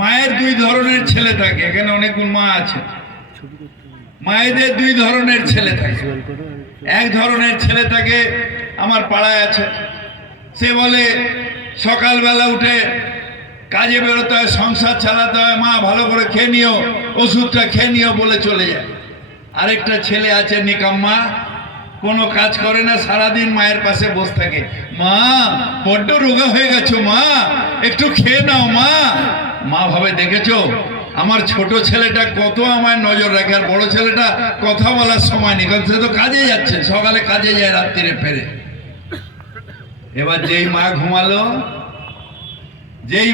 মায়ের দুই ধরনের ছেলে থাকে, এখানে অনেকগুলো মা আছে। মায়েদের দুই ধরনের ছেলে থাকে। এক ধরনের ছেলে থাকে আমার পাড়ায় আছে, সে বলে সকালবেলা উঠে কাজে বেরোতে হয়, সংসার চালাতে হয়, মা ভালো করে খেয়ে নিও, ওষুধটা খেয়ে নিও বলে চলে যায়। আরেকটা ছেলে আছে নিকাম্মা, কোনো কাজ করে না, সারাদিন মায়ের পাশে বসে থাকে। মা বড্ড রোগা হয়ে গেছো, মা একটু খেয়ে নাও। মা মা ভাবে দেখেছো আমার ছোট ছেলেটা কত আমার নজর রাখে, আর বড় ছেলেটা কথা বলার সময় নেই, কারণ সে তো কাজে যাচ্ছে, সকালে কাজে যায়, রাত্রিরে ফেরে। এবার যেই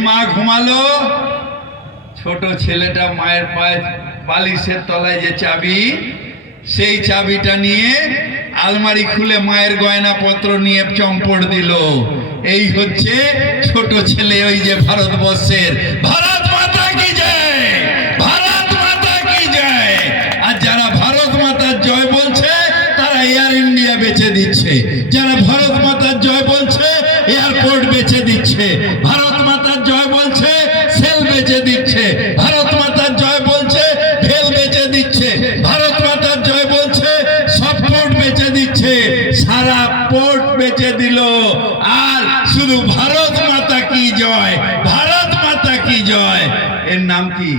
মা ঘুমালো ছোট ছেলেটা মায়ের পায়ে বালিশের তলায় যে চাবি, সেই চাবিটা নিয়ে আলমারি খুলে মায়ের গয়নাপত্র নিয়ে চম্পট দিল। এই হচ্ছে ছোট ছেলে, ওই যে ভারতবর্ষের। ভারত মাতা কি জয়, ভারত মাতা কি জয়। আর যারা ভারত মাতার জয় বলছে তারা এয়ার ইন্ডিয়া বেচে দিচ্ছে, যারা ভারত মাতার জয় বলছে এয়ারপোর্ট বেচে দিচ্ছে, ভারত মাতার জয় বলছে সেল বেচে দিচ্ছে, ভারত মাতার জয় বলছে ভেল বেচে দিচ্ছে, ভারত মাতার জয় বলছে সব পোর্ট বেচে দিচ্ছে, সারা পোর্ট বেচে দিল। আর শুধু ভারত মাতা কি জয়, ভারত মাতা কি জয়। এর নাম কি?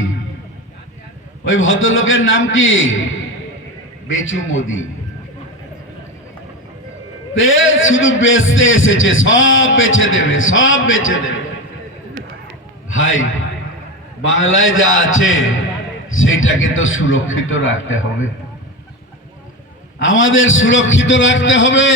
ওই ভদ্রলোকের নাম কি? বেচু মোদি। শুধু বেচতে এসেছে, সব বেচে দেবে, সব বেচে দেবে। ভাই বাংলায় যা আছে সেইটাকে তো সুরক্ষিত রাখতে হবে, আমাদের সুরক্ষিত রাখতে হবে।